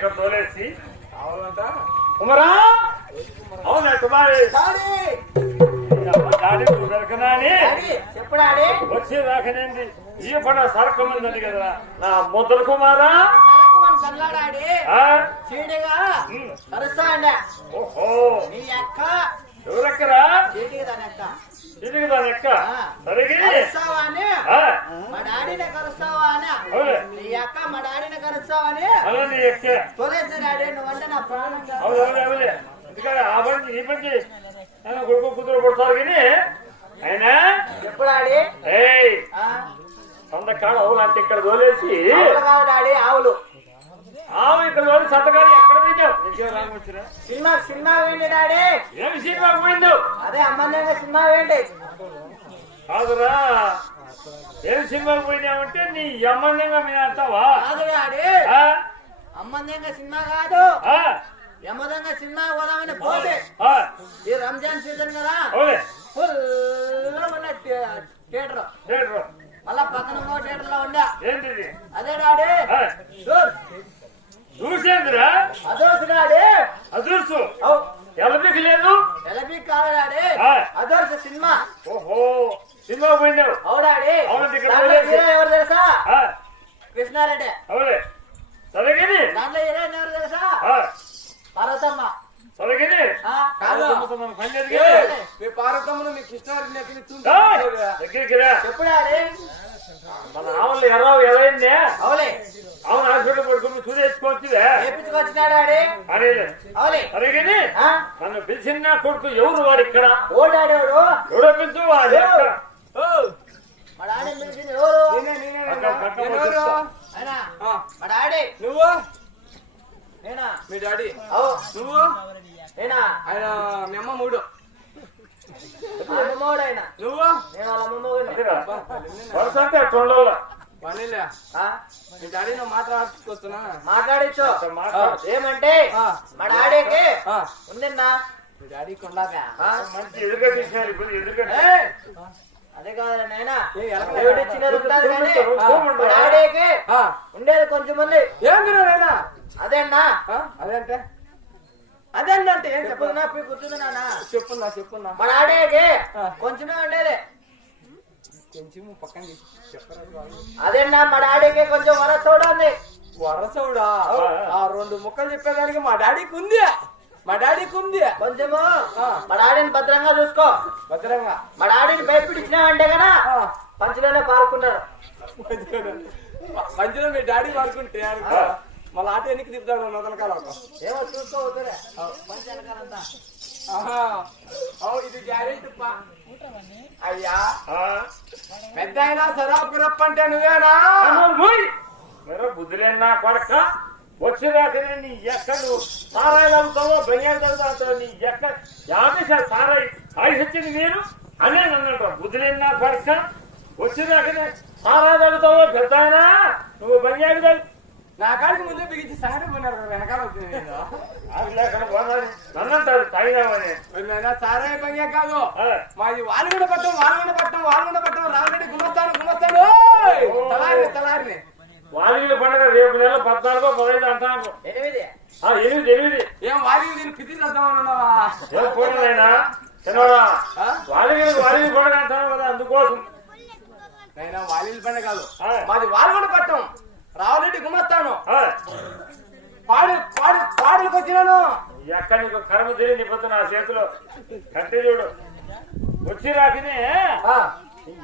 ఇక్కడ తోలేసి. కుమరా? అవునా కుమారి? వచ్చి రాకనేంది? ఈ పడ సరకు ఉందండి కదా. నా ముద్దల కుమారా? ఓహో. నీ అక్క. ఎవరెక్కరా? చీటికి దాని అక్క. ఇది మా డాడీని కరుస్తావా అని. నీ అక్క మా డాడీని కరుస్తావా అని తోలేసిన డాడీ నువ్వంటే నా ప్రాణం. ఎందుకంటే ఆ పని ఈ కొడుకు కూతురు కొడతారు కానీ అయినా? చెప్పుడాడి ఏయ్. ఆ? సంతకాడ అవులు అంటే ఇక్కడ తోలేసి. డాడీ ఆవులు. ఆవు ఇక్కడ తోలి సంతకాడు ఎక్కడ రాకొచ్చినా సినిమా సినిమా వేయండి డాడీ. ఏమి సినిమా పోయిండు? అదే అమ్మందంగా సినిమా వేయండి. కాదురా. ఏం సినిమాకి పోయినావంటే నీ యమ్మందంగా మీ అంటావా? అమ్మందంగా సినిమా కాదు? యమదంగా సినిమా పోదామని పోతే? ఈ రంజాన్ సీజన్ కదా. Full theatre. థియేటర్. మళ్ళా పక్కన ఇంకో థియేటర్లో ఉండా. ఏంటిది? అదే డాడీ. చూసేందిరా? అదోసు డాడీ. అదూర్సు అవు. ఎలపికి లేదు? ఎలబీ కాదు డాడీ. అదోసు సినిమా. ఓహో. సినిమా పోయినావు అవు డాడీ అవును, ఇక్కడ పోయేసి. ఎవరు తెలుసా? ఆ? కృష్ణారెడ్డి. అవులే సరిగిని దాంట్లో హీరోయిన్ ఎవరు తెలుసా? ఆ? పార్వతమ్మ. సరిగిని ఆ, కాదు. మన పని ఏ, జరిగింది మీ పార్వతమ్మను మీ కృష్ణారెడ్డి ఎక్కడి ఏయ్! దగ్గరికి రా. చెప్పు డాడీ మన ఆవులు ఎర్ర ఎలైందే అవులే. అవును హాస్పిటల్ పడుకుని చూసేసుకోవచ్చుదే చేపించుకొచ్చినా డాడీ అని అవులే. సరిగిని ఆ? నన్ను పిలిచిన కొడుకు ఎవరు వాడు ఇక్కడ ఓ డాడీ ఎవడు ఎవరో పిలుచు వాడు ఎక్కడ మా డాడీ పిలిచింది ఎవరు నేనే నేనే అక్కడ పక్కన నేనెవరు? అయినా ఆ, మా డాడీ. నువ్వు? నేనా? మీ డాడీ. నువ్వు? నేనా? ఆయన మీ అమ్మ మూడు. అమ్మమ్మోడు ఆయన నువ్వు? నేను వాళ్ళ పనిలే? మీ మాట్లాడుకొస్తున్నా? మాట్లాడచ్చు. ఏమంటే. మా డాడీకి ఉందిన్నా. మీ? మంచి ఎదురుగా తీసినారు ఇప్పుడు ఎదురుగా! అదే కాదు నాయనా. ఏ, కానీ ఆ, ఉండేది కొంచెం ఉంది ఏం తిన్నారైనా అదేనా అదంటే అదేంటంటే ఏం చెప్పు చెప్పున్నా పోయి కూర్చుంది నాన్న చెప్పున్నా చెప్పున్నా. మా డాడీకి ఆ. కొంచెమే ఉండేది. కొంచెం పక్కన. అదేనా మా డాడీకి కొంచెం వర చూడండి వరసవుడా ఆ రెండు ముక్కలు చెప్పేదానికి మా డాడీకి ఉంది. మా డాడీకి ఉంది. కొంచెము. ఆ. మా డాడీని భద్రంగా చూసుకో. భద్రంగా. మా డాడీని భయపిడిచినావంటే కదా పంచులోనే పారుకుంటారు మంచిగా మీ డాడీ పడుకుంటే మళ్ళీ ఆట ఎన్నికి తిప్పుతాడు నొదలకాల ఏమో చూసుకోవద్దురే పంచ వెనకాలంతా. ఇది గ్యారెంటీ అయ్యా. ఆ? పెద్ద అయినా సరాపురప్ప అంటే నువ్వేనా? మూయ్! మీరు బుద్ధిలేనా కొడక? వచ్చి రాకనే నీ ఎక్కడు సారాయి తగ్గుతావో తగ్గుతావు నీ ఎక్క యాభై సార్ సారాయి ఆయుష్ వచ్చింది మీరు అనే నన్నంట బుద్ధిలేనా కొడక వచ్చి రాకనే సారాయి తగ్గుతావో పెద్ద నువ్వు బెంగారు తగ్గు నా కాడికి ముందే బిగించి సంగతి పోయినారు వెనకాల వచ్చింది నేను. నన్నంటారు తాగినామని సారాయి పని కాదు. మాది వాలుగుండ పట్టం వాలుగుండ పట్టం వాలుగుండ పట్టం రామరెడ్డి గుమస్తాను గుమస్తాను తలారిని తలారిని. వాలిగిల పండుగ రేపు నెల పద్నాలుగో పదహైదు అంటారు ఎనిమిది. ఆ, ఎనిమిది ఎనిమిది. ఏం వారికి నేను పితి చేద్దామన్నావా ఏం వాలిగిరి పండుగ అంటారు కదా అందుకోసం. నైనా వాలీల పండుగ కాదు. మాది వాల్గొండ పట్టం. రావులరెడ్డి గుమస్తాను. ఆ, పాడు పాడు పాడులకు వచ్చినాను. ఎక్కడ నీకు కర్మ తెలియని పొద్దు నా చేతిలో. కట్టి చూడు. వచ్చి రాకనే ఆ,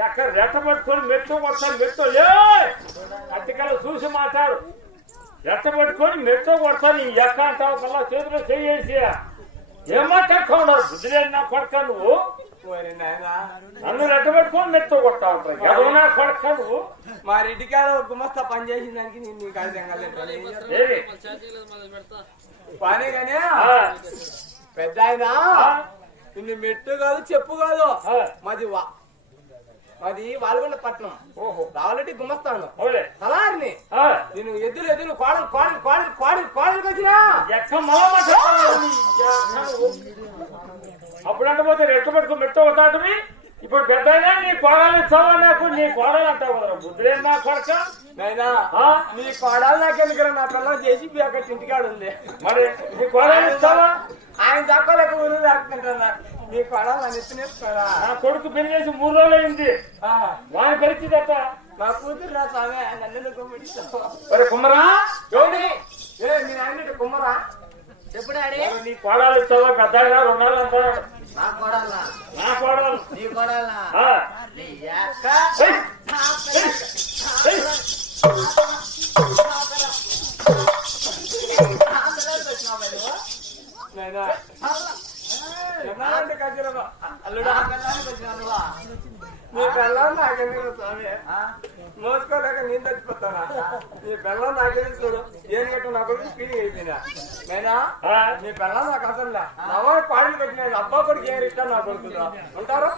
ఎక్కడ రెట్ట పట్టుకొని మెట్టు కొడతాను మెట్టు ఏ! అట్టికల్లా చూసి మాట్లాడు. రెట్ట పట్టుకొని మెట్టు కొడతాను ఈ ఎక్క అంటావు కల్లా చేతిలో చేయేసి. ఏం మాట్లాడుకోండి బుద్ధిలేని నా కొడక నువ్వు. నన్ను రెట్ట పట్టుకొని మెట్టు కొడతా ఉంటావు ఎవరు కొడక నువ్వు? మా రెడ్డి గారు గుమస్తా పని చేసిన దానికి నేను నీ కాదు తెంగలేదు ఏది? పని కానీ? ఆ, పెద్ద ఆయన నిన్ను మెట్టు కాదు చెప్పు కాదు. మాది మాది వాల్గొండ పట్నం. ఓహో. రావులరెడ్డి గుమస్తాను. అవులే తలారిని. నేను ఎద్దులు ఎద్దులు కోడలు కోడలు కోడలు కోడలు కోడలికి వచ్చినా. నువ్వు. అప్పుడంటే పోతే రెట్ట పట్టుకొని మెట్టు కొట్టాటమి ఇప్పుడు పెద్ద అయినా నీ కోడలు ఇచ్చావా నాకు? నీ కోడలు అంటావు కదా బుద్ధిలేని నా కొడక? నైనా? నీ కోడలు నాకెందుకు నా పిల్లలు చేసి అక్కడ ఇంటికాడు ఉంది. మరి నీ కోడలు ఇచ్చావా? ఆయన తక్కువలేక ఊరు రాకుంటారా నీ కోడలు నన్ను ఎత్తునేసుకోరా నా కొడుకు పెళ్ళి చేసి మూడు రోజులు అయింది వాని పరిస్థితి అట్ట నా కూతురు రా స్వామి నన్ను గుమ్మిస్తావు మరి కుమ్మరా ఎవడి ఏ మీ నాయన కుమ్మరా? మరి నీ కోడలు ఇచ్చావా? పెద్ద అయినా రెండాళ్ళు అంటాడు నా కోడల్లా నా కోడలు నీ కోడల్లా ఆ. నీ అక్క ఏయ్, నా ఏయ్, పిల్ల- ఏయ్. నైనా ఎన్నాళ్ళంటే కజ్జిరమ్మ? అల్లుడా నా పిల్లానికి వచ్చినావు నువ్వా? నీ పిల్లలు నాకెందుకు స్వామి ఆ? మోసుకోలేక నేను చచ్చిపోతానా నీ పిల్లలు నాకెందుకు చూడు ఏం గట్టు నా కొడుకు ఫీలింగ్ అయిపోయినా నైనా. నీ పిల్లలు నాకు అసలు నవ్వ పాడలు పెట్టినాడు అబ్బా కొడుకు ఏం ఇష్టం నా కొడుకుతో ఉంటారా.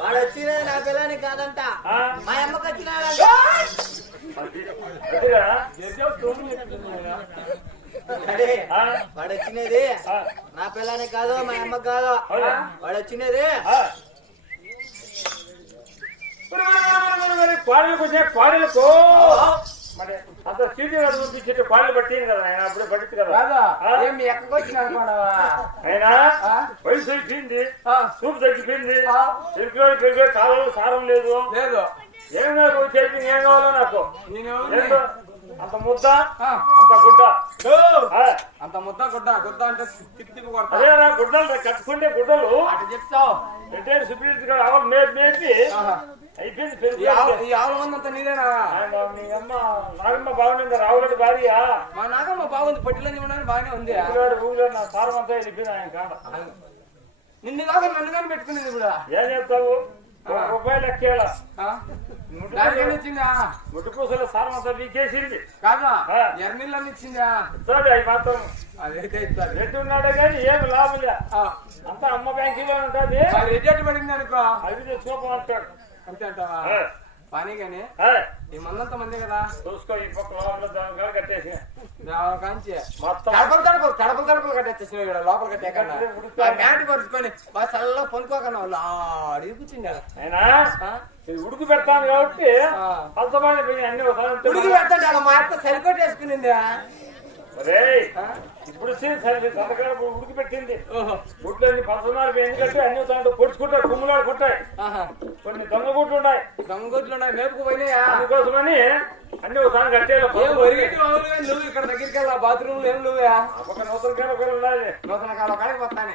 వాడు వచ్చినది నా పిల్లానికి కాదంట ఆ. మా అమ్మకి ఆ. వాడు వచ్చినది ఆ. నా పిల్లానికి కాదు మా అమ్మకి కాదు? వాడు వచ్చినది కోడలకు వచ్చే కోడలకు మరి అంత సీటీ పంపించేట్టు కోడలు పట్టింది కదా ఆయన అప్పుడే పట్టింది కదా. ఎక్కడికి వచ్చిన? వయసు అయిపోయింది. చూపు తగ్గిపోయింది. ఆ. పెరిగిలో పెరిగే కాలంలో సారం లేదు. లేదు. ఏం నాకు చెప్పింది ఏం కావాలో నాకు? అంత ముద్ద. అంత గుడ్డ? అంత ముద్ద గుడ్డ? గుడ్డ అంటే తిప్పి తిప్పి కొడతా. అదే నా గుడ్డలు కట్టుకుంటే గుడ్డలు. అటు చెప్తావు. రిటైర్ సుప్రీం గా ఆవులు మేపి. మందంతా నీదేనా? మీ అమ్మ నాగమ్మ బాగుంది రావుగడ్డ భార్య మా నాగమ్మ బాగుంది పట్టిలో ఇవ్వడానికి బాగానే ఉంది. ఊళ్ళో నా సారం అంతా ఆయన కాడ. నిన్ను కానీ పెట్టుకునేది ఇప్పుడు ఏం చెప్తావు ఒక రూపాయలు లెక్కేయాల ఆ? దానికని ఇచ్చిందా? ముట్టు పూసల సారం అంతా నీకేసింది కాదా? ఆ. ఎర్నీళ్ళని ఇచ్చిందా? సరే అవి మాత్రం. రెడ్డి ఉన్నాడే కానీ ఏమి లాభం. అంతా అమ్మ బ్యాంకీలో ఉంటుంది. రెడ్డి పడింది అనుకో. అవి తెచ్చుకోమంటాడు అంతే అంటావా ఆ, పని కానీ ఈ మందంతా మంది కదా. చూసుకో ఈ పక్క లోపల కట్టేసి. కాంచి. తడపలు తడపలు తడపలు కట్టేసిన ఇక్కడ లోపల కట్టేకన్నా ఆ ప్యాంట్ పరుచుకొని బాగా చల్లగా పొనుకోకన్నా వాళ్ళు ఇది ఉడుకు పెడతాను కాబట్టి బియ్యం అన్ని ఉడికి పెడతాడు ఆడ. మా అత్త సరికొట్టి వేసుకునింది ఒరేయ్, ఆ? ఇప్పుడు సంతకాల ఉడికి పెట్టింది ఓహో. గుడ్లు పదకొండు ఎందుకంటే అన్ని దాంట్లో పొడుచుకుంటాయి కుమ్ములాడుకుంటాయి ఆహా. కొన్ని దొంగ గుడ్లు ఉన్నాయి దొంగొడ్లు ఉన్నాయి మేపుకు పోయినాయా? అందుకోసమని అన్ని ఒకసారి కట్టేయాలి నువ్వు ఇక్కడ దగ్గరికి వెళ్ళా బాత్రూమ్ ఏం నువ్వే ఒక నూతన కాడ ఒకరు ఉండాలి. నూతన కాలం కాడికి వస్తానే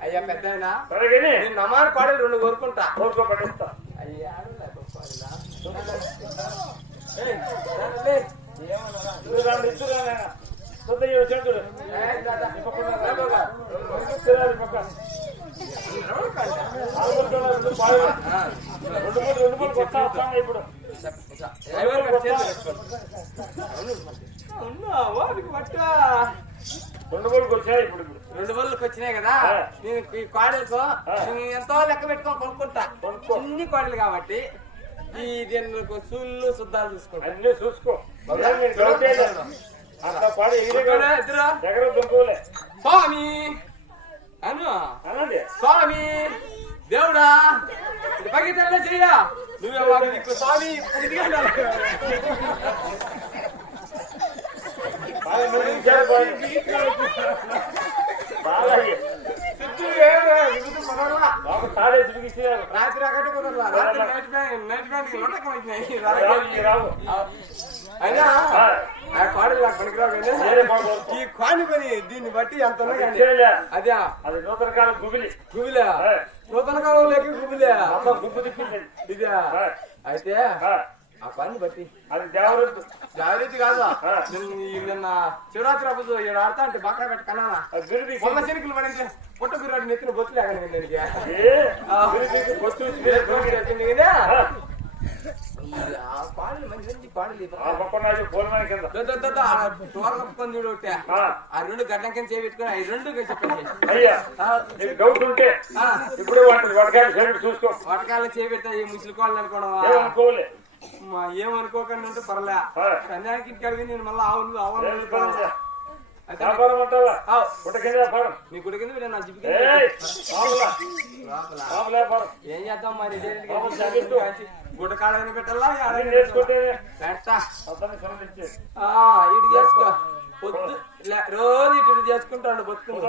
అయ్యా పెద్ద సరే నమారు రెండు కోరుకుంటా. కోరుకో పట్టిస్తా అయ్యా ఏయ్, లే. ఇద్దరు రాండి, ఇద్దరు రాండి ఆయన. చూద్దాం, ఈ వచ్చాడు చూడు. ఏయ్, దాదా. ఈ పక్క ఉన్నాడు, రా బాబా. ఇద్దరు ఈ పక్క. నాలుగు పక్కల రెండు పాలు. ఆ. రెండు మూడు రెండు మూడు కొత్త వస్తాను ఇప్పుడు డ్రైవర్ గారు చేతులు కట్టుకోండి. ఉన్నా, వాడికి పట్టా. రెండు వచ్చాయి ఇప్పుడు. రెండు బళ్ళకి వచ్చినాయి కదా. నేను ఈ కోడలకు. నేను ఎంతో లెక్క పెట్టుకొని కొనుక్కుంటా. కొనుక్కో. చిన్ని కోడలు కాబట్టి ఈ దీనికి సుళ్ళు శుద్ధాలు చూసుకుంటా అన్ని చూసుకో. స్వామి! అను. స్వామి! దేవుడా! పగితల్లో చెయ్య. నువ్వే మాకు దిక్కు స్వామి. రాత్రి అక్కడే కుదరలా రాత్రి నైట్ బ్యాండ్ నైట్ రావు. అయినా బాగా. ఈ కోని పని దీన్ని బట్టి ఎంత. అదే అది. నూతన కాలం గుబిలి. గుబిలే. నూతన కాలంలోకి గుబిలే. అమ్మ గుబ్బు తిప్పింది. ఇదే. అయితే ఆ, పని బట్టి. అది దేవరద్దు జాగ్రత్త కాదు. నిన్న శివరాత్రి అప్పుడు ఏడు ఆడతా అంటే బక్కడ పెట్టి కన్నానా? మొన్న శనికలు పడింది. పుట్ట గుర్రాడు నెత్తిన బొత్తులేక నేను బొత్తు ఆ, రెండు గడ్డం కింద డౌట్ ఉంటే ఇప్పుడే వడకాయలు చూసుకో ఈ ముసలికోళ్ళు అనుకోవడం ఏమనుకోకండి అంటే పర్లే అడిగి నేను మళ్ళీ ఆవులు ఆవులు వ్యాపారం అంటావా? ఆవ్. పుట్ట కింద వ్యాపారం నీ గుడి కింద వీడు నా జిప్ ఏయ్, మామూలా లోపల. మామూలు వ్యాపారం ఏం చేద్దాం మరి? మామూలు జాకెట్టు. గుడ్డ కాడని పెట్టాలా? నేర్చుకుంటే ఇటు చేసుకో. పొద్దు రోజు ఇటు చేసుకుంటాడు బతుకుంటా